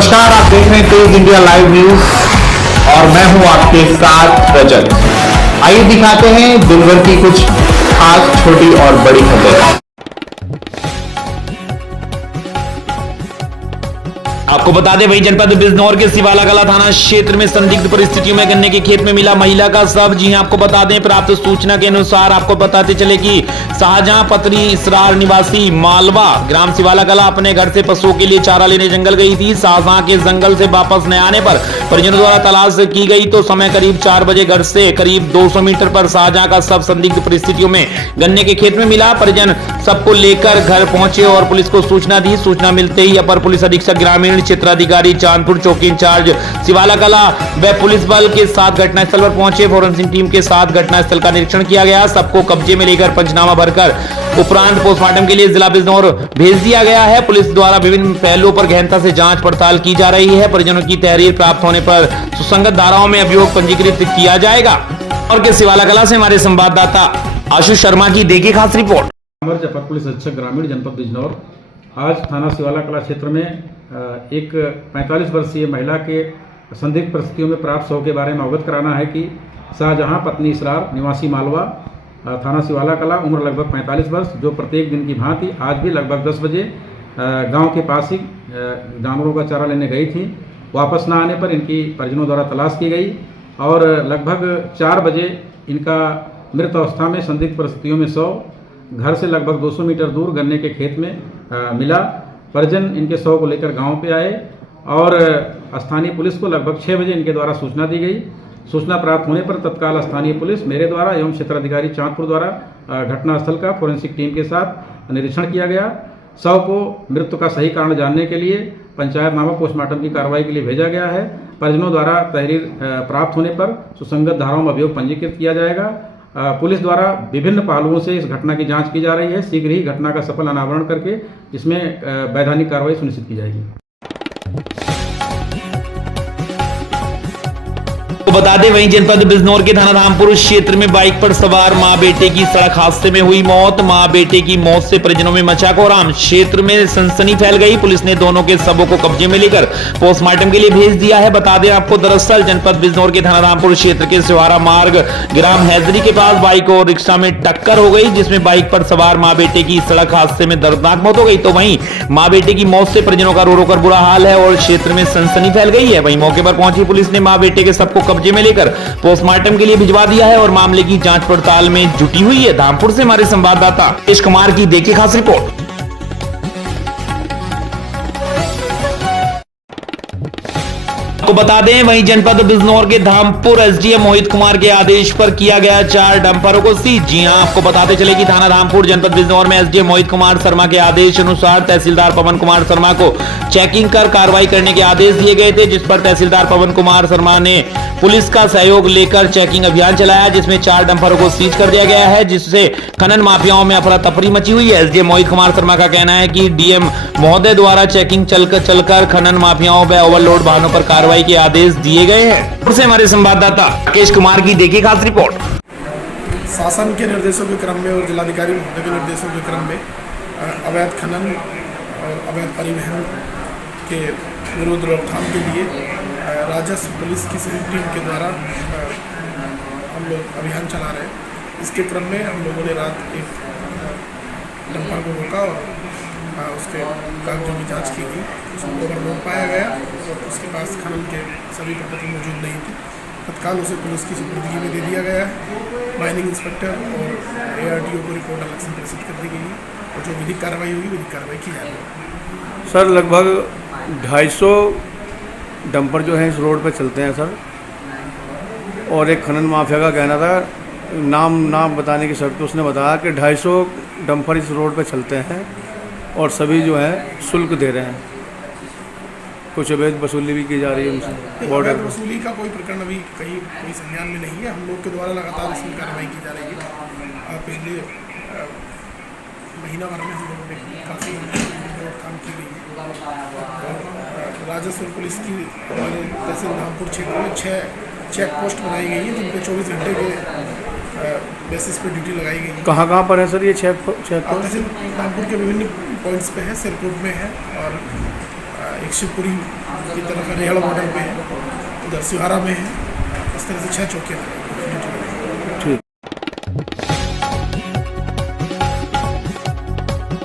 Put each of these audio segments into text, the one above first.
नमस्कार, आप देख रहे हैं तेज इंडिया लाइव न्यूज और मैं हूं आपके साथ रजत। आइए दिखाते हैं दिन भर की कुछ खास छोटी और बड़ी खबरें। आपको बता दें वही जनपद बिजनौर के सिवाला कला थाना क्षेत्र में संदिग्ध परिस्थितियों में गन्ने के खेत में मिला महिला का शव। जी हां, आपको बता दें प्राप्त सूचना के अनुसार आपको बताते चले कि शाहजहां पत्री इसरार निवासी मालवा ग्राम सिवाला कला अपने घर से पशुओं के लिए चारा लेने जंगल गई थी। शाहजहां के जंगल से वापस न आने पर परिजनों द्वारा तलाश की गई तो समय करीब 4 बजे घर से करीब 200 मीटर पर शाहजहां का शव संदिग्ध परिस्थितियों में गन्ने के खेत में मिला। परिजन सबको लेकर घर पहुंचे और पुलिस को सूचना दी। सूचना मिलते ही अपर पुलिस अधीक्षक ग्रामीण क्षेत्राधिकारी चांदपुर चौकी इंचार्ज सिवाला कला व पुलिस बल के साथ घटनास्थल पर पहुंचे। फोरेंसिक टीम के साथ घटनास्थल का निरीक्षण किया गया। सबको कब्जे में लेकर पंचनामा भरकर उपरांत पोस्टमार्टम के लिए जिला बिजनौर भेज दिया गया है। पुलिस द्वारा विभिन्न पहलुओं पर गहनता से जांच पड़ताल की जा रही है। परिजनों की तहरीर प्राप्त होने पर सुसंगत धाराओं में अभियोग पंजीकृत किया जाएगा। और के सिवाला कला से हमारे संवाददाता आशुष शर्मा की देखिए खास रिपोर्ट। अपर पुलिस अधीक्षक ग्रामीण जनपद बिजनौर आज थाना सिवाला कला क्षेत्र में एक 45 वर्षीय महिला के संदिग्ध परिस्थितियों में प्राप्त शव के बारे में अवगत कराना है कि शाहजहां पत्नी इसरार निवासी मालवा थाना सिवाला कला उम्र लगभग 45 वर्ष जो प्रत्येक दिन की भांति आज भी लगभग 10 बजे गांव के पास ही जानवरों का चारा लेने गई थी। वापस न आने पर इनकी परिजनों द्वारा तलाश की गई और लगभग 4 बजे इनका मृत अवस्था में संदिग्ध परिस्थितियों में शव घर से लगभग 200 मीटर दूर गन्ने के खेत में मिला। परिजन इनके शव को लेकर गांव पे आए और स्थानीय पुलिस को लगभग 6 बजे इनके द्वारा सूचना दी गई। सूचना प्राप्त होने पर तत्काल स्थानीय पुलिस मेरे द्वारा एवं क्षेत्राधिकारी चांदपुर द्वारा घटनास्थल का फोरेंसिक टीम के साथ निरीक्षण किया गया। शव को मृत्यु का सही कारण जानने के लिए पंचायतनामा पोस्टमार्टम की कार्रवाई के लिए भेजा गया है। परिजनों द्वारा तहरीर प्राप्त होने पर सुसंगत धाराओं में अभियोग पंजीकृत किया जाएगा। पुलिस द्वारा विभिन्न पहलुओं से इस घटना की जांच की जा रही है। शीघ्र ही घटना का सफल अनावरण करके इसमें वैधानिक कार्रवाई सुनिश्चित की जाएगी। बता दें वहीं जनपद बिजनौर के थाना रामपुर क्षेत्र में बाइक पर सवार मां बेटे की सड़क हादसे में हुई मौत। मां बेटे की मौत से परिजनों में मचा कोहराम। क्षेत्र में सनसनी फैल गई। पुलिस ने दोनों के शवों को कब्जे में लेकर पोस्टमार्टम के लिए भेज दिया है। बता दें आपको दरअसल जनपद बिजनौर के थाना रामपुर क्षेत्र के सिवारा मार्ग ग्राम हैजरी के पास बाइक और रिक्शा में टक्कर हो गई जिसमें बाइक पर सवार मां बेटे की सड़क हादसे में दर्दनाक मौत हो गई। तो वहीं मां बेटे की मौत से परिजनों का रो रो कर बुरा हाल है और क्षेत्र में सनसनी फैल गई है। वहीं मौके पर पहुंची पुलिस ने मां बेटे के सबको कब्जे में लेकर पोस्टमार्टम के लिए भिजवा दिया है और मामले की जांच पड़ताल में जुटी हुई है। धामपुर से हमारे संवाददाता राजेश कुमार की देखिए खास रिपोर्ट। आपको बता दें वहीं जनपद बिजनौर के धामपुर एसडीएम मोहित कुमार के आदेश पर किया गया 4 डंपरों को सीज। जी हां, आपको बताते चले कि थाना धामपुर जनपद बिजनौर में एसडीएम मोहित कुमार शर्मा के आदेश अनुसार तहसीलदार पवन कुमार शर्मा को चेकिंग कर कार्रवाई करने के आदेश दिए गए थे, जिस पर तहसीलदार पवन कुमार शर्मा ने पुलिस का सहयोग लेकर चेकिंग अभियान चलाया जिसमें 4 डंपरों को सीज कर दिया गया है, जिससे खनन माफियाओं में अफरा तफरी मची हुई है। एसडीएम मोहित कुमार शर्मा का कहना है कि डीएम महोदय द्वारा चेकिंग चलकर खनन माफियाओं व ओवरलोड वाहनों पर कार्रवाई के आदेश दिए गए हैं। उससे हमारे संवाददाता राकेश कुमार की देखिए खास रिपोर्ट। शासन के निर्देशों के क्रम में और जिलाधिकारी महोदय के निर्देशों के क्रम में अवैध खनन और अवैध परिवहन के विरोध रोकथाम के लिए राजस्व पुलिस की संयुक्त टीम के द्वारा हम लोग अभियान चला रहे हैं। इसके क्रम में हम लोगों ने रात एक डंपर को रोका और उसके कागजों की जांच की गई। उसमें ओवरलोड पाया गया और उसके पास खनन के सभी प्रपत्र मौजूद नहीं थे। तत्काल उसे पुलिस की सुपुर्दगी में दे दिया गया है। माइनिंग इंस्पेक्टर और ARTO को रिपोर्ट अलग से प्रेषित कर दी गई है और जो विधिक कार्रवाई होगी विधिक कार्रवाई की जाएगी। सर लगभग 250 डंपर जो है इस रोड पर चलते हैं सर, और एक खनन माफिया का कहना था, नाम बताने की शर्त उसने बताया कि 250 डंपर इस रोड पर चलते हैं और सभी जो है शुल्क दे रहे हैं। कुछ अवैध वसूली भी की जा रही है उनसे। अवैध वसूली का कोई प्रकरण अभी कहीं कोई संज्ञान में नहीं है। हम लोग के द्वारा लगातार इसमें कार्रवाई की जा रही है। पिछले महीना भर में हम लोगों ने काफ़ी रोकथाम की गई है। राजस्व पुलिस की हमारे तहसील धामपुर क्षेत्र में 6 चेक पोस्ट बनाई गई है जिन पर 24 घंटे के बेसिस पे ड्यूटी लगाई गई है। कहाँ पर है सर ये चेक पोस्ट? तहसील धामपुर के विभिन्न पॉइंट्स पे है, सिरपुर में है और एक एक शिवपुरी की तरफ रेहड़ मॉडल पे है, उधर सिहारा में है। इस तरह से 6 चौकियाँ लगाई।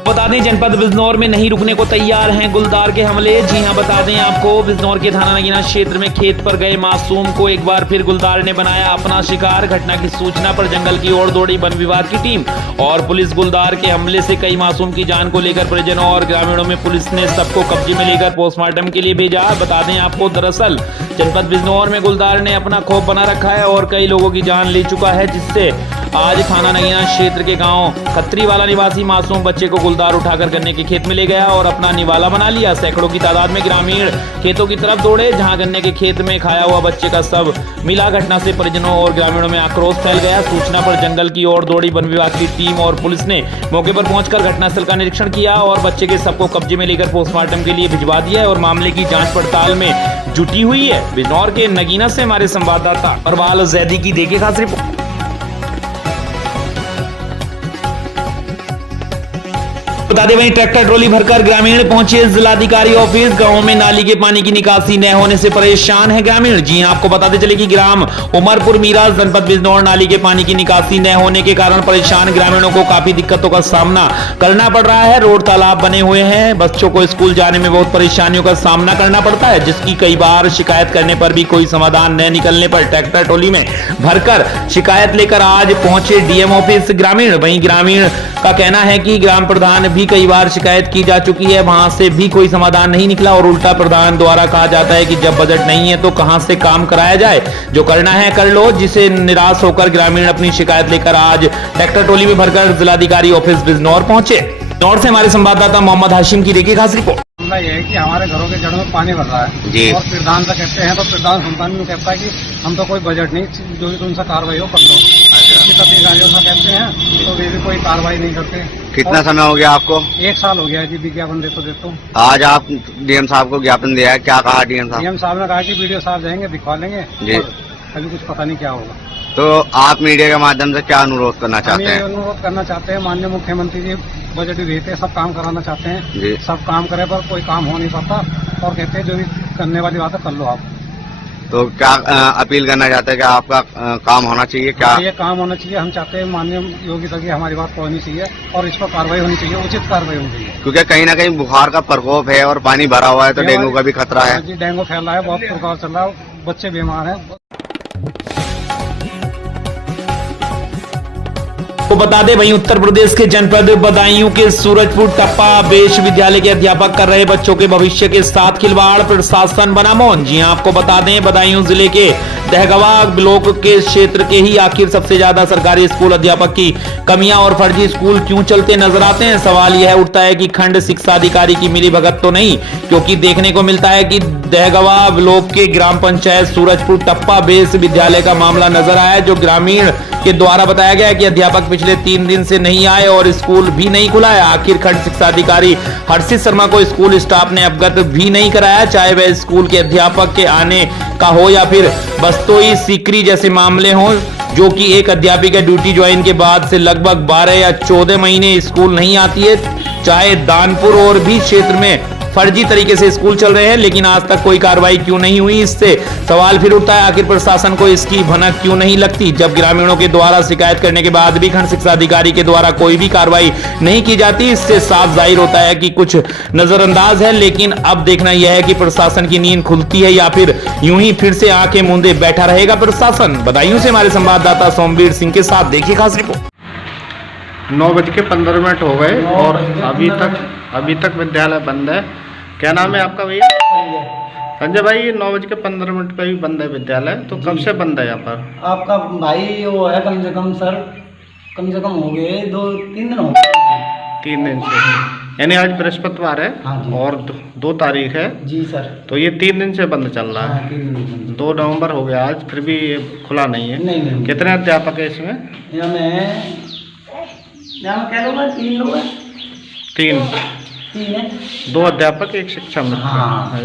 बता दें जनपद बिजनौर में नहीं रुकने को तैयार हैं गुलदार के हमले। जी हां, बता दें आपको बिजनौर के थाना नगीना क्षेत्र में खेत पर गए मासूम को एक बार फिर गुलदार ने बनाया अपना शिकार। घटना की सूचना पर जंगल की ओर दौड़ी वन विभाग की टीम और पुलिस। गुलदार के हमले से कई मासूम की जान को लेकर परिजनों और ग्रामीणों में पुलिस ने सबको कब्जे में लेकर पोस्टमार्टम के लिए भेजा। बता दें आपको दरअसल जनपद बिजनौर में गुलदार ने अपना खौफ बना रखा है और कई लोगों की जान ले चुका है, जिससे आज थाना नगीना क्षेत्र के गांव खत्रीवाला निवासी मासूम बच्चे को गुलदार उठाकर गन्ने के खेत में ले गया और अपना निवाला बना लिया। सैकड़ों की तादाद में ग्रामीण खेतों की तरफ दौड़े, जहां गन्ने के खेत में खाया हुआ बच्चे का शव मिला। घटना से परिजनों और ग्रामीणों में आक्रोश फैल गया। सूचना पर जंगल की ओर दौड़ी वन विभाग की टीम और पुलिस ने मौके पर पहुंचकर घटनास्थल का निरीक्षण किया और बच्चे के शव को कब्जे में लेकर पोस्टमार्टम के लिए भिजवा दिया है और मामले की जांच पड़ताल में जुटी हुई है। बिजनौर के नगीना से हमारे संवाददाता परवाल जैदी की देखिए खास रिपोर्ट। बता दें वहीं ट्रैक्टर ट्रॉली भरकर ग्रामीण पहुंचे जिलाधिकारी ऑफिस। गांव में नाली के पानी की निकासी न होने से परेशान है ग्रामीण। जी हां, आपको बताते चले कि ग्राम उमरपुर मीरा जनपद बिजनौर नाली के पानी की निकासी न होने के कारण परेशान ग्रामीणों को काफी दिक्कतों का सामना करना पड़ रहा है। रोड तालाब बने हुए हैं, बच्चों को स्कूल जाने में बहुत परेशानियों का सामना करना पड़ता है, जिसकी कई बार शिकायत करने पर भी कोई समाधान न निकलने पर ट्रैक्टर ट्रॉली में भरकर शिकायत लेकर आज पहुंचे डीएम ऑफिस ग्रामीण। वहीं ग्रामीण का कहना है कि ग्राम प्रधान भी कई बार शिकायत की जा चुकी है, वहां से भी कोई समाधान नहीं निकला और उल्टा प्रधान द्वारा कहा जाता है कि जब बजट नहीं है तो कहां से काम कराया जाए, जो करना है कर लो। जिसे निराश होकर ग्रामीण अपनी शिकायत लेकर आज ट्रैक्टर ट्रॉली में भरकर जिलाधिकारी ऑफिस बिजनौर पहुंचे। बिजनौर से हमारे संवाददाता मोहम्मद हाशिम की देखिए खास रिपोर्ट। मामला यह है कि हमारे घरों के जड़ों में पानी भर रहा है जी। और प्रधान से कहते हैं तो प्रधान सुनता नहीं, कहता है कि हम तो कोई बजट नहीं, जो भी तुमसे कार्रवाई हो कर लो। अधिकारियों से कहते हैं तो वे भी कोई कार्रवाई नहीं करते। कितना समय हो गया आपको? 1 साल हो गया है जी विज्ञापन देते। आज आप डीएम साहब को ज्ञापन दिया है, क्या कहा डीएम साहब? डीएम साहब ने कहा कि वीडियो साहब जाएंगे, दिखवा लेंगे जी। अभी कुछ पता नहीं क्या होगा। तो आप मीडिया के माध्यम से क्या अनुरोध करना चाहते हैं? अनुरोध करना चाहते हैं, माननीय मुख्यमंत्री जी बजट भी देते हैं, सब काम कराना चाहते हैं जी। सब काम करे पर कोई काम हो नहीं पाता और कहते हैं जो भी करने वाली बात है कर लो आप। तो क्या अपील करना चाहते हैं कि आपका काम होना चाहिए? क्या ये काम होना चाहिए? हम चाहते हैं माननीय योगी तक हमारी बात पहुंचनी चाहिए और इस पर कार्रवाई होनी चाहिए, उचित कार्रवाई होनी चाहिए। क्योंकि कहीं ना कहीं बुखार का प्रकोप है और पानी भरा हुआ है तो डेंगू का भी खतरा है जी। डेंगू फैल रहा है, बहुत प्रकार चल रहा है, बच्चे बीमार हैं। तो बता दें वहीं उत्तर प्रदेश के जनपद बदायूं के सूरजपुर टप्पा बेश विद्यालय के अध्यापक कर रहे बच्चों के भविष्य के साथ खिलवाड़, प्रशासन बना मौन। जी हां, आपको बता दें बदायूं जिले के दहगवा ब्लॉक के क्षेत्र के ही आखिर सबसे ज्यादा सरकारी स्कूल अध्यापक की कमियां और फर्जी स्कूल क्यों चलते नजर आते हैं। सवाल यह उठता है कि खंड शिक्षा अधिकारी की मिली भगत तो नहीं, क्योंकि देखने को मिलता है कि दहगवा ब्लॉक के ग्राम पंचायत सूरजपुर टप्पा बेस विद्यालय का मामला नजर आया, जो ग्रामीण के द्वारा बताया गया कि अध्यापक पिछले 3 दिन से नहीं आए और स्कूल भी नहीं खुला है। आखिर खंड शिक्षा अधिकारी हर्षित शर्मा को स्कूल स्टाफ ने अवगत भी नहीं कराया, चाहे वह स्कूल के अध्यापक के आने का हो या फिर बस्तोई सीकरी जैसे मामले हों, जो कि एक अध्यापिका ड्यूटी ज्वाइन के बाद से लगभग 12 या 14 महीने स्कूल नहीं आती है। चाहे दानपुर और भी क्षेत्र में फर्जी तरीके से स्कूल चल रहे हैं, लेकिन आज तक कोई कार्रवाई क्यों नहीं हुई। इससे सवाल फिर उठता है आखिर प्रशासन को इसकी भनक क्यों नहीं लगती। जब ग्रामीणों के द्वारा शिकायत करने के बाद भी खंड शिक्षा अधिकारी के द्वारा कोई भी कार्रवाई नहीं की जाती, इससे साफ जाहिर होता है कि कुछ नजरअंदाज है। लेकिन अब देखना यह है कि प्रशासन की नींद खुलती है या फिर यूं ही फिर से आंखें मूंदे बैठा रहेगा प्रशासन। बदायूं से हमारे संवाददाता सोमवीर सिंह के साथ देखिए खास रिपोर्ट। 9:15 हो गए और अभी तक विद्यालय बंद है। क्या नाम है आपका भैया? संजय भाई, 9:15 पे भी बंद है विद्यालय, तो कब से बंद है यहाँ पर? आपका भाई वो है कम से कम सर, कम से कम हो गए 2-3 दिन हो गए। 3 दिन से, यानी आज बृहस्पतिवार है। हाँ जी। और 2 तारीख है जी सर। तो ये 3 दिन से बंद चल रहा है। हाँ, 3 दिन। 2 नवंबर हो गया आज, फिर भी ये खुला नहीं है। नहीं। कितने अध्यापक है इसमें? यहाँ कह लो ना 3 लोग हैं। 3 है। 2 अध्यापक 1 शिक्षक। हाँ।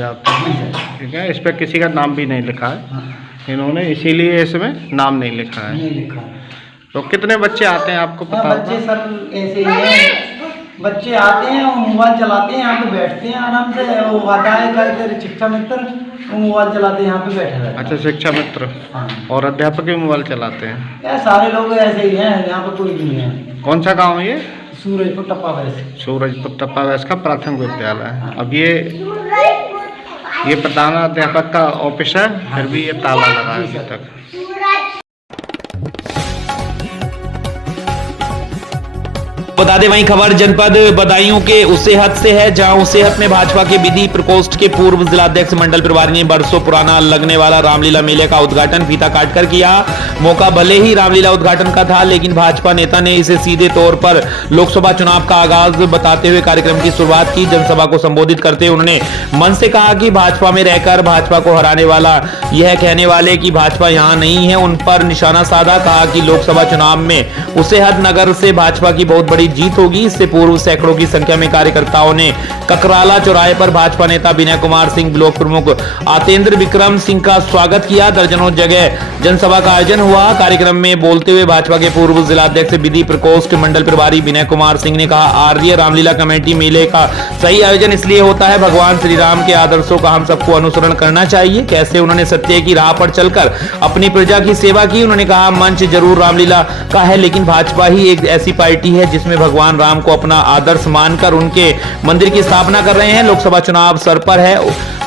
ठीक है, इस पर किसी का नाम भी नहीं लिखा है। हाँ। इन्होंने इसीलिए इसमें नाम नहीं लिखा है। नहीं लिखा है। तो कितने बच्चे आते हैं आपको पता? बच्चे सर ऐसे ही हैं बच्चे आते हैं वो मोबाइल चलाते हैं, यहाँ पे बैठते हैं आराम से। वो आता है कहते शिक्षा मित्र, वो मोबाइल चलाते हैं, यहाँ पे बैठे रहते हैं। अच्छा, शिक्षा मित्र। हाँ। और अध्यापक भी मोबाइल चलाते हैं? यार सारे लोग ऐसे ही हैं, यहाँ पे कोई नहीं है। कौन सा गांव है ये? सूरजपुर टप्पा वैसे। सूरजपुर टप्पा वैस का प्राथमिक विद्यालय है। अब ये प्रधानाध्यापक का ऑफिस है, फिर भी ये ताला लगा है अभी तक। बता दें वहीं खबर जनपद बदायूं के उसेहत से है, जहां उसेहत में भाजपा के विधि प्रकोष्ठ के पूर्व जिलाध्यक्ष मंडल प्रभारी ने बरसों पुराना लगने वाला रामलीला मेले का उद्घाटन फीता काटकर किया। मौका भले ही रामलीला उद्घाटन का था, लेकिन भाजपा नेता ने इसे सीधे तौर पर लोकसभा चुनाव का आगाज बताते हुए कार्यक्रम की शुरुआत की। जनसभा को संबोधित करते हुए उन्होंने मन से कहा कि भाजपा में रहकर भाजपा को हराने वाला यह कहने वाले कि भाजपा यहां नहीं है, उन पर निशाना साधा। कहा कि लोकसभा चुनाव में उसेहत नगर से भाजपा की बहुत बड़ी जीत होगी। इससे पूर्व सैकड़ों की संख्या में कार्यकर्ताओं ने ककराला चौराहे पर भाजपा नेता विनय कुमार सिंह, ब्लॉक प्रमुख आतेंद्र विक्रम सिंह का स्वागत किया। दर्जनों जगह जनसभा का आयोजन हुआ। कार्यक्रम में बोलते हुए भाजपा के पूर्व जिलाध्यक्ष विधि प्रकोष्ठ मंडल प्रभारी विनय कुमार सिंह ने कहा, आर्य रामलीला कमेटी मेले का सही आयोजन इसलिए होता है, भगवान श्री राम के आदर्शों का हम सबको अनुसरण करना चाहिए। कैसे उन्होंने सत्य की राह पर चलकर अपनी प्रजा की सेवा की। उन्होंने कहा, मंच जरूर रामलीला का है, लेकिन भाजपा ही एक ऐसी पार्टी है जिसमें भगवान राम को अपना आदर्श मानकर उनके मंदिर की स्थापना कर रहे हैं। लोकसभा चुनाव सर पर है,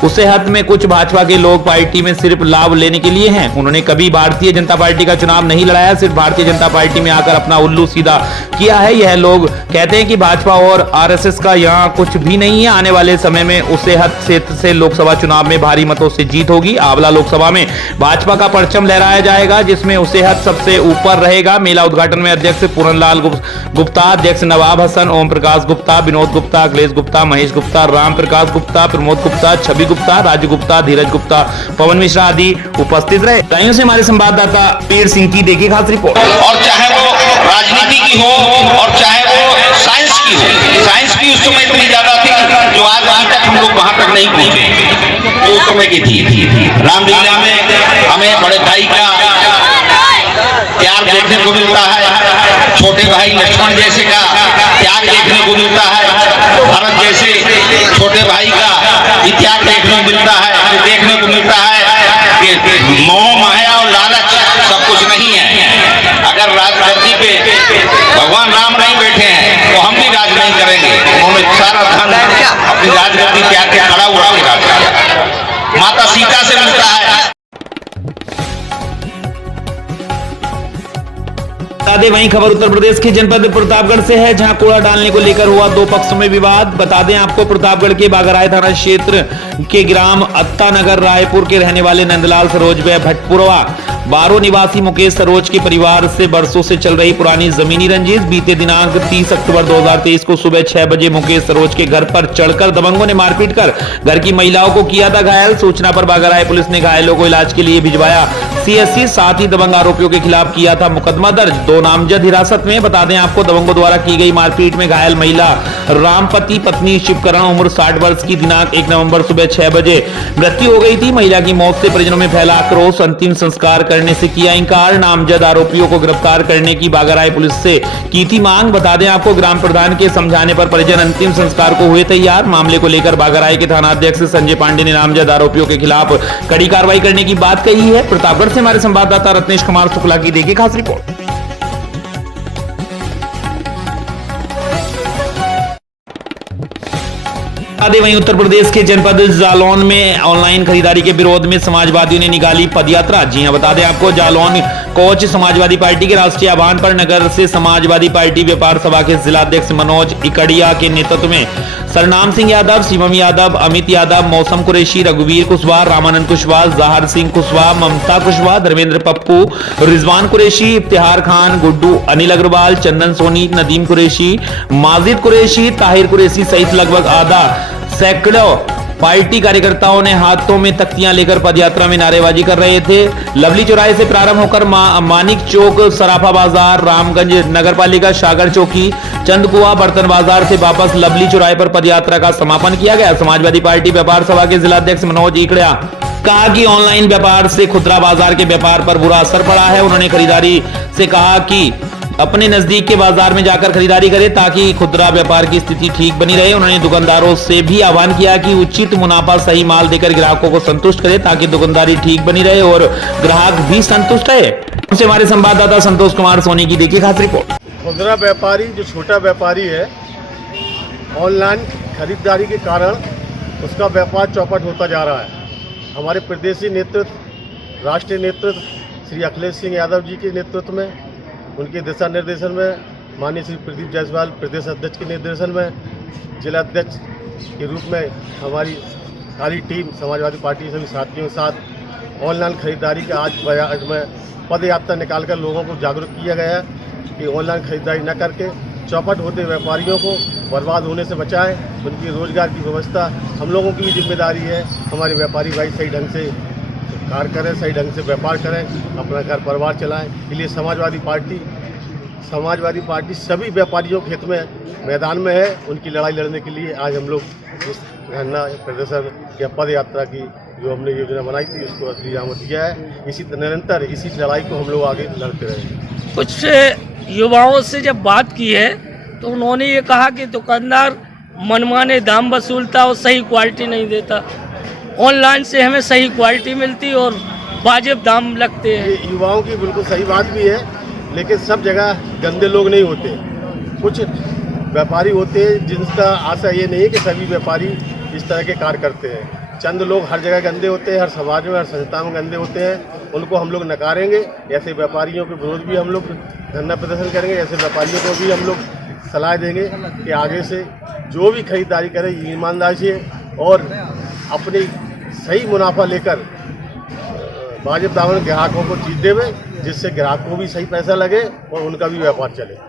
उसेहत में कुछ भाजपा के लोग पार्टी में सिर्फ लाभ लेने के लिए हैं। उन्होंने कभी भारतीय जनता पार्टी का चुनाव नहीं लड़ाया, सिर्फ भारतीय जनता पार्टी में आकर अपना उल्लू सीधा किया है। यह लोग कहते हैं कि भाजपा और आरएसएस का यहाँ कुछ भी नहीं है। आने वाले समय में उसेहत क्षेत्र से लोकसभा चुनाव में भारी मतों से जीत होगी। आंवला लोकसभा में भाजपा का परचम लहराया जाएगा, जिसमें उसेहत सबसे ऊपर रहेगा। मेला उद्घाटन में अध्यक्ष पूरनलाल गुप्ता, अध्यक्ष नवाब हसन, ओम प्रकाश गुप्ता, विनोद गुप्ता, अखिलेश गुप्ता, महेश गुप्ता, राम प्रकाश गुप्ता, प्रमोद गुप्ता, छवि गुप्ता, राजू गुप्ता, धीरज गुप्ता, पवन मिश्रा आदि उपस्थित रहे। बदायूं से हमारे संवाददाता पीर सिंह की देखिए खास रिपोर्ट। और चाहे वो राजनीति की हो और चाहे वो साइंस की हो, साइंस की उस समय इतनी ज्यादा थी जो आज तक हम लोग वहां तक नहीं पहुंचे, तो उस समय की थी। रामलीला में हमें बड़े भाई का त्याग देखने को मिलता है, छोटे भाई लक्ष्मण जैसे का त्याग देखने को मिलता है, भरत जैसे छोटे भाई का त्याग देखने को मिलता है। देखने को मिलता है कि मोह माया और लालच सब कुछ नहीं है। अगर राजगद्दी पे भगवान राम नहीं बैठे हैं तो हम भी राज नहीं करेंगे। उन्होंने सारा धन अपनी राजगद्दी त्याग के खड़ा हुआ के राज किया। माता सीता से मिलता है। वहीं खबर उत्तर प्रदेश के जनपद प्रतापगढ़ से है, जहां कूड़ा डालने को लेकर हुआ दो पक्षों में विवाद। बता दें आपको, प्रतापगढ़ के बागराय थाना क्षेत्र के ग्राम अत्ता नगर रायपुर के रहने वाले नंदलाल सरोज व भटपुरवा बारो निवासी मुकेश सरोज के परिवार से बरसों से चल रही पुरानी जमीनी रंजिश। बीते दिनांक 30 अक्टूबर 2023 को सुबह 6 बजे मुकेश सरोज के घर पर चढ़कर दबंगों ने मारपीट कर घर की महिलाओं को किया था घायल। सूचना पर बागराय पुलिस ने घायलों को इलाज के लिए भिजवाया सीएससी। साथ ही दबंग आरोपियों के खिलाफ किया था मुकदमा दर्ज। दो नामजद हिरासत में। बता दें आपको, दबंगों द्वारा की गई मारपीट में घायल महिला रामपति पत्नी शिवकरण उम्र 60 वर्ष की दिनांक 1 नवंबर सुबह 6 बजे मृत्यु हो गई थी। महिला की मौत से परिजनों में फैला आक्रोश। अंतिम संस्कार करने से किया इंकार। नामजद आरोपियों को गिरफ्तार करने की बागराय पुलिस से की थी मांग। बता दें आपको, ग्राम प्रधान के समझाने पर परिजन अंतिम संस्कार को हुए तैयार। मामले को लेकर बागराय के थाना अध्यक्ष संजय पांडे ने नामजद आरोपियों के खिलाफ कड़ी कार्रवाई करने की बात कही है। प्रतापगढ़ से हमारे संवाददाता रत्नेश कुमार शुक्ला की देखिए खास रिपोर्ट। वहीं उत्तर प्रदेश के जनपद जालौन में ऑनलाइन खरीदारी के विरोध में समाजवादियों ने निकाली पदयात्रा। जी हां, बता दें आपको, जालौन कोच समाजवादी पार्टी के राष्ट्रीय आह्वान पर नगर से समाजवादी पार्टी व्यापार सभा के जिलाध्यक्ष मनोज इकड़िया के नेतृत्व में सरनाम सिंह यादव, शिवम यादव, अमित यादव, मौसम कुरैशी, रघुवीर कुशवाहा, रामानंद कुशवाहा, जहार सिंह कुशवाहा, ममता कुशवाहा, धर्मेंद्र पप्पू, रिजवान कुरैशी, इफ्तिहार खान, गुड्डू, अनिल अग्रवाल, चंदन सोनी, नदीम कुरैशी, माजिद कुरैशी, ताहिर कुरैशी सहित लगभग आधा सैकड़ों पार्टी कार्यकर्ताओं ने हाथों में तख्तियां लेकर पदयात्रा में नारेबाजी कर रहे थे। लवली चौराहे से प्रारंभ होकर मानिक चौक, सराफा बाजार, रामगंज नगरपालिका, सागर चौकी, चंदकुआ, बर्तन बाजार से वापस लवली चौराहे पर पदयात्रा का समापन किया गया। समाजवादी पार्टी व्यापार सभा के जिलाध्यक्ष मनोज इकड़िया कहा कि ऑनलाइन व्यापार से खुदरा बाजार के व्यापार पर बुरा असर पड़ा है। उन्होंने खरीदारी से कहा कि अपने नजदीक के बाजार में जाकर खरीदारी करें ताकि खुदरा व्यापार की स्थिति ठीक बनी रहे। उन्होंने दुकानदारों से भी आह्वान किया कि उचित मुनाफा सही माल देकर ग्राहकों को संतुष्ट करें ताकि दुकानदारी ठीक बनी रहे और ग्राहक भी संतुष्ट रहे। उनसे हमारे संवाददाता संतोष कुमार सोनी की देखिए खास रिपोर्ट। खुदरा व्यापारी जो छोटा व्यापारी है, ऑनलाइन खरीदारी के कारण उसका व्यापार चौपट होता जा रहा है। हमारे प्रदेशी नेतृत्व, राष्ट्रीय नेतृत्व श्री अखिलेश सिंह यादव जी के नेतृत्व में, उनके दिशा निर्देशन में, माननीय श्री प्रदीप जायसवाल प्रदेश अध्यक्ष के निर्देशन में, जिला अध्यक्ष के रूप में हमारी सारी टीम समाजवादी पार्टी सभी साथियों के साथ ऑनलाइन खरीदारी का आज में पद यात्रा निकालकर लोगों को जागरूक किया गया है कि ऑनलाइन खरीदारी न करके चौपट होते व्यापारियों को बर्बाद होने से बचाएं। उनकी रोजगार की व्यवस्था हम लोगों की भी जिम्मेदारी है। हमारे व्यापारी भाई सही ढंग से कार्य करें, सही ढंग से व्यापार करें, अपना घर परिवार चलाएं। इसलिए समाजवादी पार्टी सभी व्यापारियों के हित में मैदान में है। उनकी लड़ाई लड़ने के लिए आज हम लोग इस धरना प्रदर्शन या पद यात्रा की जो हमने योजना बनाई थी उसको असली आमद किया है। इसी निरंतर इसी लड़ाई को हम लोग आगे लड़ते रहेंगे। कुछ युवाओं से जब बात की है तो उन्होंने ये कहा कि दुकानदार मनमाने दाम वसूलता और सही क्वालिटी नहीं देता। ऑनलाइन से हमें सही क्वालिटी मिलती और वाजिब दाम लगते हैं। ये युवाओं की बिल्कुल सही बात भी है, लेकिन सब जगह गंदे लोग नहीं होते। कुछ व्यापारी होते हैं जिनका आशा ये नहीं है कि सभी व्यापारी इस तरह के कार्य करते हैं। चंद लोग हर जगह गंदे होते हैं, हर समाज में, हर संस्था में गंदे होते हैं। उनको हम लोग नकारेंगे। ऐसे व्यापारियों के विरोध भी हम लोग धरना प्रदर्शन करेंगे। ऐसे व्यापारियों को भी हम लोग सलाह देंगे कि आगे से जो भी खरीदारी करे ईमानदारी से और अपनी सही मुनाफा लेकर वाजिब दाम में ग्राहकों को चीज देवे, जिससे ग्राहक को भी सही पैसा लगे और उनका भी व्यापार चले।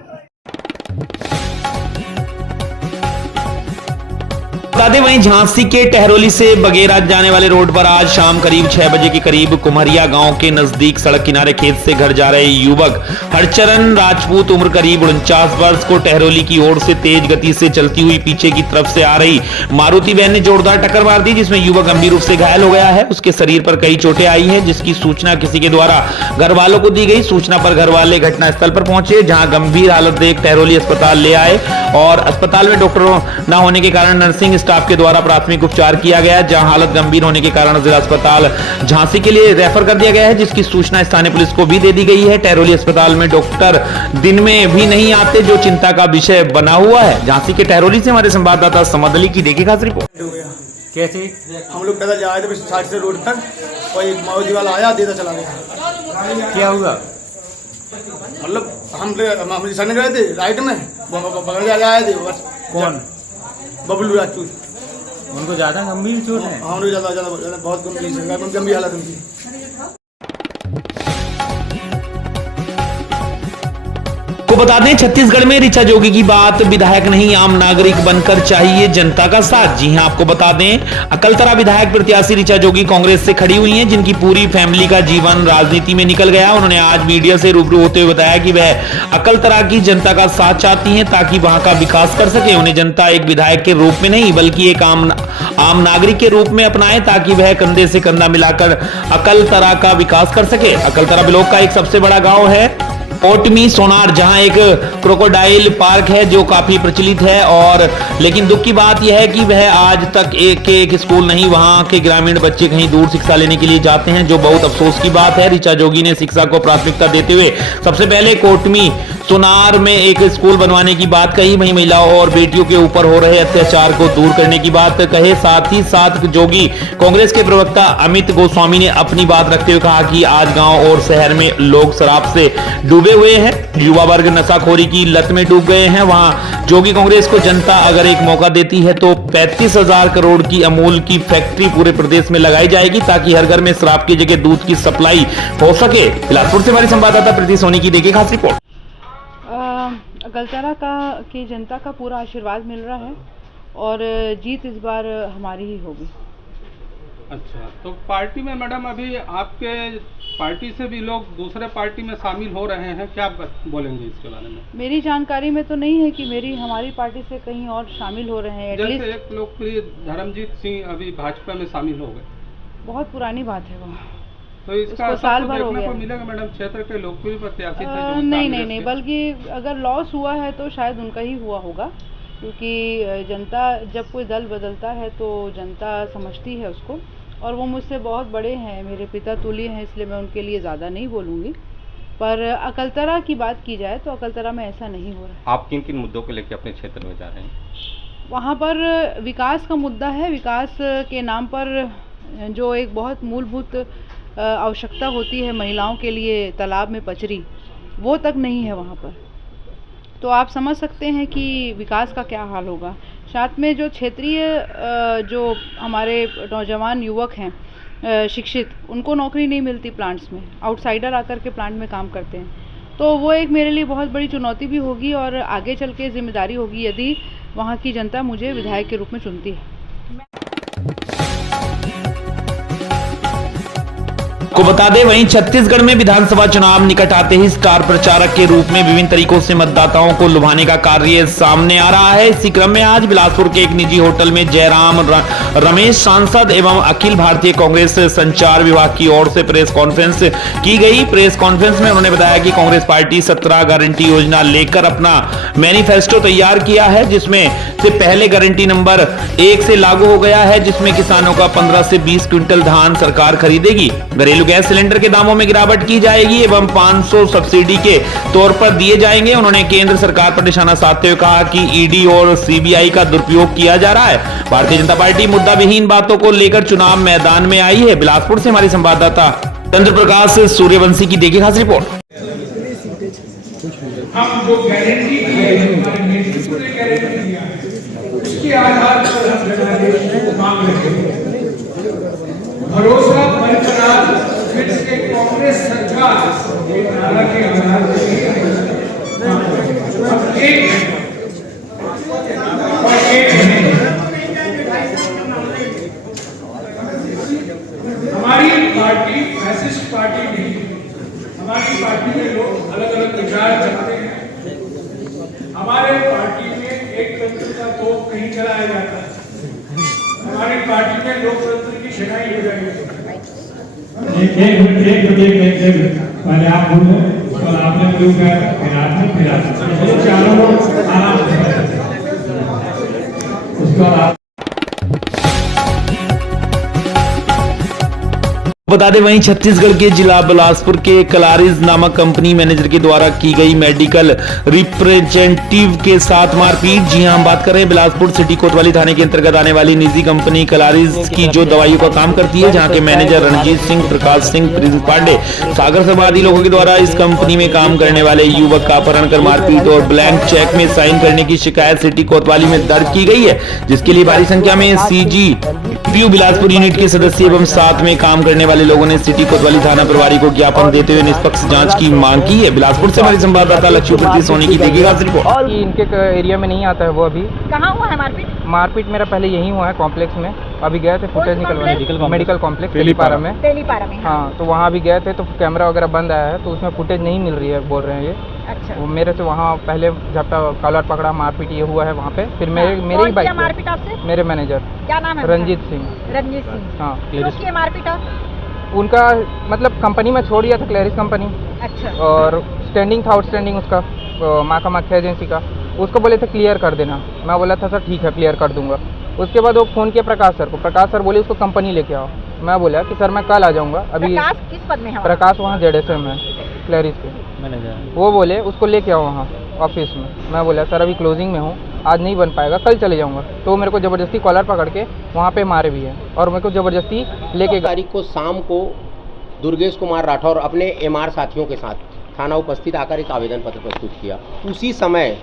बता दें वहीं झांसी के टहरोली से बगेरा जाने वाले रोड पर आज शाम करीब 6 बजे के करीब कुम्हरिया गांव के नजदीक सड़क किनारे खेत से घर जा रहे युवक हरचरण राजपूत उम्र करीब 49 वर्ष को टहरोली की ओर से तेज गति से चलती हुई पीछे की तरफ से आ रही मारुति वैन ने जोरदार टक्कर मार दी, जिसमें युवक गंभीर रूप से घायल हो गया है। उसके शरीर पर कई चोटें आई हैं, जिसकी सूचना किसी के द्वारा घर वालों को दी गई। सूचना पर घर वाले घटनास्थल पर पहुंचे, जहां गंभीर हालत देख टहरोली अस्पताल ले आए और अस्पताल में डॉक्टरों न होने के कारण नर्सिंग स्टाफ के द्वारा प्राथमिक उपचार किया गया, जहां हालत गंभीर होने के कारण जिला अस्पताल झांसी के लिए रेफर कर दिया गया है, जिसकी सूचना स्थानीय पुलिस को भी दे दी गई है। टहरोली अस्पताल में डॉक्टर दिन में भी नहीं आते, जो चिंता का विषय बना हुआ है। झांसी के टहरोली से हमारे संवाददाता समद अली की देखिए खास रिपोर्ट। कैसे हम लोग पैदल जा रहे थे साइड से रोड पर, कोई मारुति वाला आया, देता चला गया। क्या हुआ? मतलब हम सड़ने गए थे राइट में, बगल जाके आए थे। बस कौन? बबलू राजपूत। उनको ज्यादा गंभीर चोट है? हाँ, ज्यादा बहुत गंभीर हालत उनकी। को बता दें छत्तीसगढ़ में ऋचा जोगी की बात विधायक नहीं आम नागरिक बनकर चाहिए जनता का साथ। जी हां, आपको बता दें अकलतरा विधायक प्रत्याशी ऋचा जोगी कांग्रेस से खड़ी हुई हैं, जिनकी पूरी फैमिली का जीवन राजनीति में निकल गया। उन्होंने आज मीडिया से रूबरू होते हुए बताया कि वह अकलतरा की जनता का साथ चाहती हैं ताकि वहां का विकास कर सके। उन्हें जनता एक विधायक के रूप में नहीं बल्कि एक आम नागरिक के रूप में अपनाए ताकि वह कंधे से कंधा मिलाकर अकलतरा का विकास कर सके। अकलतरा ब्लॉक का एक सबसे बड़ा गाँव है ओटमी सोनार, जहां एक क्रोकोडाइल पार्क है जो काफी प्रचलित है, और लेकिन दुख की बात यह है कि वह आज तक एक स्कूल नहीं, वहां के ग्रामीण बच्चे कहीं दूर शिक्षा लेने के लिए जाते हैं, जो बहुत अफसोस की बात है। ऋचा जोगी ने शिक्षा को प्राथमिकता देते हुए सबसे पहले कोटमी सोनार में एक स्कूल बनवाने की बात कही, वहीं महिलाओं और बेटियों के ऊपर हो रहे अत्याचार को दूर करने की बात कहे। साथ ही साथ जोगी कांग्रेस के प्रवक्ता अमित गोस्वामी ने अपनी बात रखते हुए कहा कि आज गांव और शहर में लोग शराब से डूबे हुए हैं, युवा वर्ग नशाखोरी की लत में डूब गए हैं। वहां जोगी कांग्रेस को जनता अगर एक मौका देती है तो 35,000 करोड़ की अमूल की फैक्ट्री पूरे प्रदेश में लगाई जाएगी ताकि हर घर में शराब की जगह दूध की सप्लाई हो सके। बिलासपुर से हमारी संवाददाता प्रीति सोनी की देखिए खास रिपोर्ट। अकलतरा की जनता का पूरा आशीर्वाद मिल रहा है और जीत इस बार हमारी ही होगी। अच्छा, तो पार्टी में मैडम अभी आपके पार्टी से भी लोग दूसरे पार्टी में शामिल हो रहे हैं, क्या बोलेंगे इसके बारे में? मेरी जानकारी में तो नहीं है कि हमारी पार्टी से कहीं और शामिल हो रहे हैं। जैसे एक लोकप्रिय धर्मजीत सिंह अभी भाजपा में शामिल हो गए। बहुत पुरानी बात है वो। तो इसका उसको साल भर हो देखने गया। को मिलेगा मैडम, क्षेत्र के लोकप्रिय प्रत्याशी थे जो नहीं कांग्रेस नहीं, के। बल्कि अगर लॉस हुआ है तो शायद उनका ही हुआ होगा, क्योंकि जनता जब कोई दल बदलता है तो जनता समझती है उसको, और वो मुझसे बहुत बड़े हैं, मेरे पिता तुल्य हैं, इसलिए मैं उनके लिए ज़्यादा नहीं बोलूँगी। पर अकलतरा की बात की जाए तो अकलतरा में ऐसा नहीं हो रहा है। आप किन किन मुद्दों को लेकर अपने क्षेत्र में जा रहे हैं? वहाँ पर विकास का मुद्दा है। विकास के नाम पर जो एक बहुत मूलभूत आवश्यकता होती है महिलाओं के लिए, तालाब में पचरी, वो तक नहीं है वहाँ पर। तो आप समझ सकते हैं कि विकास का क्या हाल होगा। साथ में जो क्षेत्रीय जो हमारे नौजवान युवक हैं शिक्षित, उनको नौकरी नहीं मिलती प्लांट्स में, आउटसाइडर आकर के प्लांट में काम करते हैं। तो वो एक मेरे लिए बहुत बड़ी चुनौती भी होगी और आगे चल के जिम्मेदारी होगी यदि वहाँ की जनता मुझे विधायक के रूप में चुनती है। को बता दें, वहीं छत्तीसगढ़ में विधानसभा चुनाव निकट आते ही स्टार प्रचारक के रूप में विभिन्न तरीकों से मतदाताओं को लुभाने का कार्य सामने आ रहा है। इसी क्रम में आज बिलासपुर के एक निजी होटल में जयराम रमेश सांसद एवं अखिल भारतीय कांग्रेस संचार विभाग की ओर से प्रेस कॉन्फ्रेंस की गई। प्रेस कॉन्फ्रेंस में उन्होंने बताया कि कांग्रेस पार्टी 17 गारंटी योजना लेकर अपना मैनिफेस्टो तैयार किया है, जिसमें से पहले गारंटी नंबर 1 से लागू हो गया है, जिसमें किसानों का 15 से 20 क्विंटल धान सरकार खरीदेगी, घरेलू गैस सिलेंडर के दामों में गिरावट की जाएगी एवं 500 सब्सिडी के तौर पर दिए जाएंगे। उन्होंने केंद्र सरकार पर निशाना साधते हुए कहा कि ईडी और सीबीआई का दुरुपयोग किया जा रहा है। भारतीय जनता पार्टी मुद्दा विहीन बातों को लेकर चुनाव मैदान में आई है। बिलासपुर से हमारी संवाददाता चंद्र प्रकाश सूर्यवंशी की देखिए खास रिपोर्ट। हम जो गारंटी उसके आधार पर हम मांग रहे हैं भरोसा बरकरार, फिर से कांग्रेस सरकार के आधार हमारी पार्टी फैसिस्ट पार्टी नहीं, हमारी पार्टी में लोग अलग अलग विचार रखते हैं। हमारे पार्टी में एक तंत्र का तोप नहीं चलाया जाता, हमारी पार्टी में लोकतंत्र की शिकायत हो जाएगी। पहले आप बोलो और आपने बोलू फिर चारों लोग आराम से उसके बाद बता दें, वहीं छत्तीसगढ़ के जिला बिलासपुर के कलारिज नामक कंपनी मैनेजर के द्वारा की गई मेडिकल रिप्रेजेंटेटिव के साथ मारपीट। जी हां, हम बात कर रहे हैं बिलासपुर सिटी कोतवाली थाने के अंतर्गत आने वाली निजी कंपनी कलारिज की, जो दवाइयों का काम करती है, जहां के मैनेजर रणजीत सिंह, प्रकाश सिंह, प्रिंस पांडे, सागर सभा आदि लोगों के द्वारा इस कंपनी में काम करने वाले युवक का अपहरण कर मारपीट और ब्लैंक चेक में साइन करने की शिकायत सिटी कोतवाली में दर्ज की गई है, जिसके लिए भारी संख्या में सीजीपीयू बिलासपुर यूनिट के सदस्य एवं साथ में काम करने वाले लोगों ने सिटी कोतवाली थाना प्रभारी को ज्ञापन देते हुए निष्पक्ष जांच की मांग की है। बिलासपुर से हमारी संवाददाता लक्ष्मीपति सोनी की देखिएगा रिपोर्ट। इनके एरिया में नहीं आता है वो अभी। कहाँ हुआ है मारपीट? मारपीट मेरा पहले यहीं हुआ है कॉम्प्लेक्स में। अभी गए थे फुटेज निकलवाने, मेडिकल कॉम्प्लेक्स तेलीपारा में। हाँ, तो वहाँ भी गए थे तो कैमरा वगैरह बंद आया है, तो उसमें फुटेज नहीं मिल रही है बोल रहे हैं ये। अच्छा। वो मेरे से वहाँ पहले झपटा कॉलर पकड़ा, मारपीट ये हुआ है वहाँ पे। फिर मेरे ही बाइक मारपीट आपसे? मेरे मैनेजर क्या नाम है? रंजीत सिंह। रंजीत सिंह। हाँ, क्यों मारपीट? उनका मतलब कंपनी में छोड़ दिया था, क्लैरिस कंपनी। अच्छा। और स्टैंडिंग था, आउटस्टैंडिंग उसका माखा एजेंसी का, उसको बोले थे क्लियर कर देना। मैं बोला था सर ठीक है क्लियर कर दूंगा। उसके बाद वो फ़ोन किया प्रकाश सर को, प्रकाश सर बोले उसको कंपनी लेके आओ। मैं बोला कि सर मैं कल आ जाऊंगा। अभी प्रकाश किस पद में है? प्रकाश वहाँ जेडएसएम में क्लैरिस पे मैनेजर। वो बोले उसको लेके आओ वहाँ ऑफिस में। मैं बोला सर अभी क्लोजिंग में हूँ, आज नहीं बन पाएगा, कल चले जाऊँगा। तो मेरे को ज़बरदस्ती कॉलर पकड़ के वहाँ पे मारे भी है और मेरे को ज़बरदस्ती लेके। तारीख को शाम को दुर्गेश कुमार राठौर अपने एमआर साथियों के साथ थाना उपस्थित आकर एक आवेदन पत्र प्रस्तुत किया। उसी समय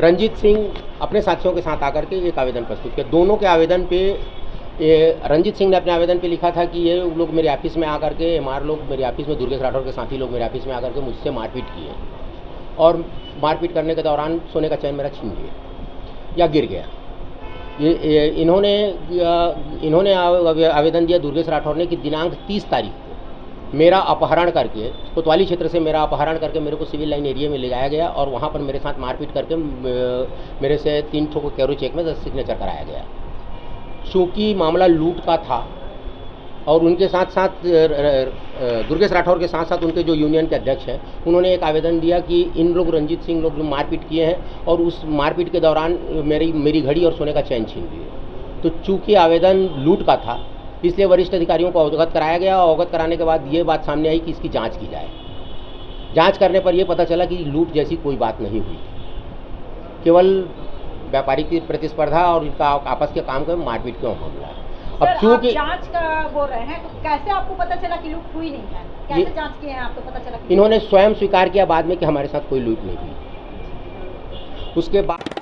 रंजीत सिंह अपने साथियों के साथ आकर के एक आवेदन प्रस्तुत किया। दोनों के आवेदन पे रंजीत सिंह ने अपने आवेदन पे लिखा था कि ये लोग मेरे ऑफिस में आकर के, एमआर लोग मेरे ऑफिस में, दुर्गेश राठौर के साथी लोग मेरे ऑफिस में आकर के मुझसे मारपीट किए और मारपीट करने के दौरान सोने का चैन मेरा छीन लिया या गिर गया। इन्होंने आवेदन दिया दुर्गेश राठौर ने कि दिनांक 30 तारीख को मेरा अपहरण करके, कोतवाली क्षेत्र से मेरा अपहरण करके मेरे को सिविल लाइन एरिया में ले जाया गया और वहाँ पर मेरे साथ मारपीट करके मेरे से 3 ठो को कैरो चेक में 10 सिग्नेचर कराया गया। चूँकि मामला लूट का था और उनके साथ साथ दुर्गेश राठौर के साथ साथ उनके जो यूनियन के अध्यक्ष हैं, उन्होंने एक आवेदन दिया कि इन लोग रंजीत सिंह लोग जो मारपीट किए हैं और उस मारपीट के दौरान मेरी घड़ी और सोने का चैन छीन लिए। तो चूंकि आवेदन लूट का था, इसलिए वरिष्ठ अधिकारियों को अवगत कराया गया। अवगत कराने के बाद ये बात सामने आई कि इसकी जाँच की जाए। जाँच करने पर यह पता चला कि लूट जैसी कोई बात नहीं हुई, केवल व्यापारिक प्रतिस्पर्धा और इनका आपस के काम का मारपीट का मामला है। अब चूंकि जांच का बोल रहे हैं, तो कैसे आपको पता चला कि लूट हुई नहीं है? कैसे जांच किए हैं आपको पता चला कि इन्होंने स्वयं स्वीकार किया बाद में कि हमारे साथ कोई लूट नहीं हुई। उसके बाद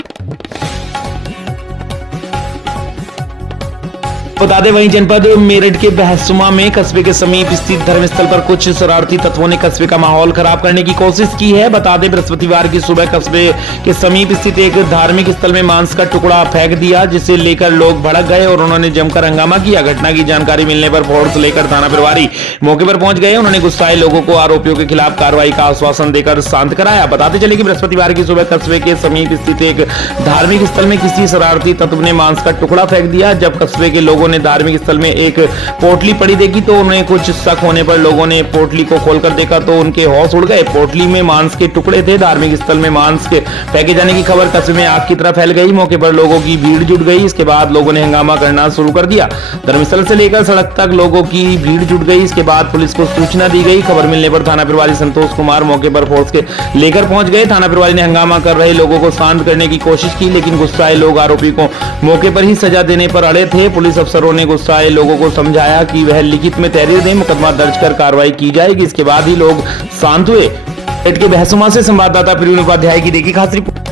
बता दें वहीं जनपद मेरठ के बहसुमा में कस्बे के समीप स्थित धर्मस्थल पर कुछ शरारती तत्वों ने कस्बे का माहौल खराब करने की कोशिश की है। बता दें बृहस्पतिवार की सुबह कस्बे के समीप स्थित एक धार्मिक स्थल में मांस का टुकड़ा फेंक दिया, जिसे लेकर लोग भड़क गए और उन्होंने जमकर हंगामा किया। घटना की जानकारी मिलने पर फोर्स लेकर थाना प्रभारी मौके पर पहुंच गए। उन्होंने गुस्साए लोगों को आरोपियों के खिलाफ कार्रवाई का आश्वासन देकर शांत कराया। बताते चले कि बृहस्पतिवार की सुबह कस्बे के समीप स्थित एक धार्मिक स्थल में किसी शरारती तत्व ने मांस का टुकड़ा फेंक दिया। जब कस्बे के लोगों ने धार्मिक स्थल में एक पोटली पड़ी देखी तो उन्हें कुछ शक होने पर लोगों ने पोटली को खोलकर देखा तो उनके होश उड़ गए। पोटली में मांस के टुकड़े थे। धार्मिक स्थल में मांस के फेंके जाने की खबर कस्बे में आग की तरह फैल गई। मौके पर लोगों की भीड़ जुट गई। इसके बाद लोगों ने हंगामा करना शुरू कर दिया। धर्मस्थल से लेकर सड़क तक लोगों की भीड़ जुट गई। इसके बाद पुलिस को सूचना दी गई। खबर मिलने पर थाना प्रभारी संतोष कुमार मौके पर फोर्स के लेकर पहुंच गए। थाना प्रभारी ने हंगामा कर रहे लोगों को शांत करने की कोशिश की, लेकिन गुस्साए लोग आरोपी को मौके पर ही सजा देने पर अड़े थे। पुलिस अफसरों ने गुस्साए लोगों को समझाया कि वह लिखित में तहरीर दें, मुकदमा दर्ज कर कार्रवाई की जाएगी। इसके बाद ही लोग शांत हुए। मेरठ के बहसुमा से संवाददाता प्रवीण उपाध्याय की देखी खास रिपोर्ट।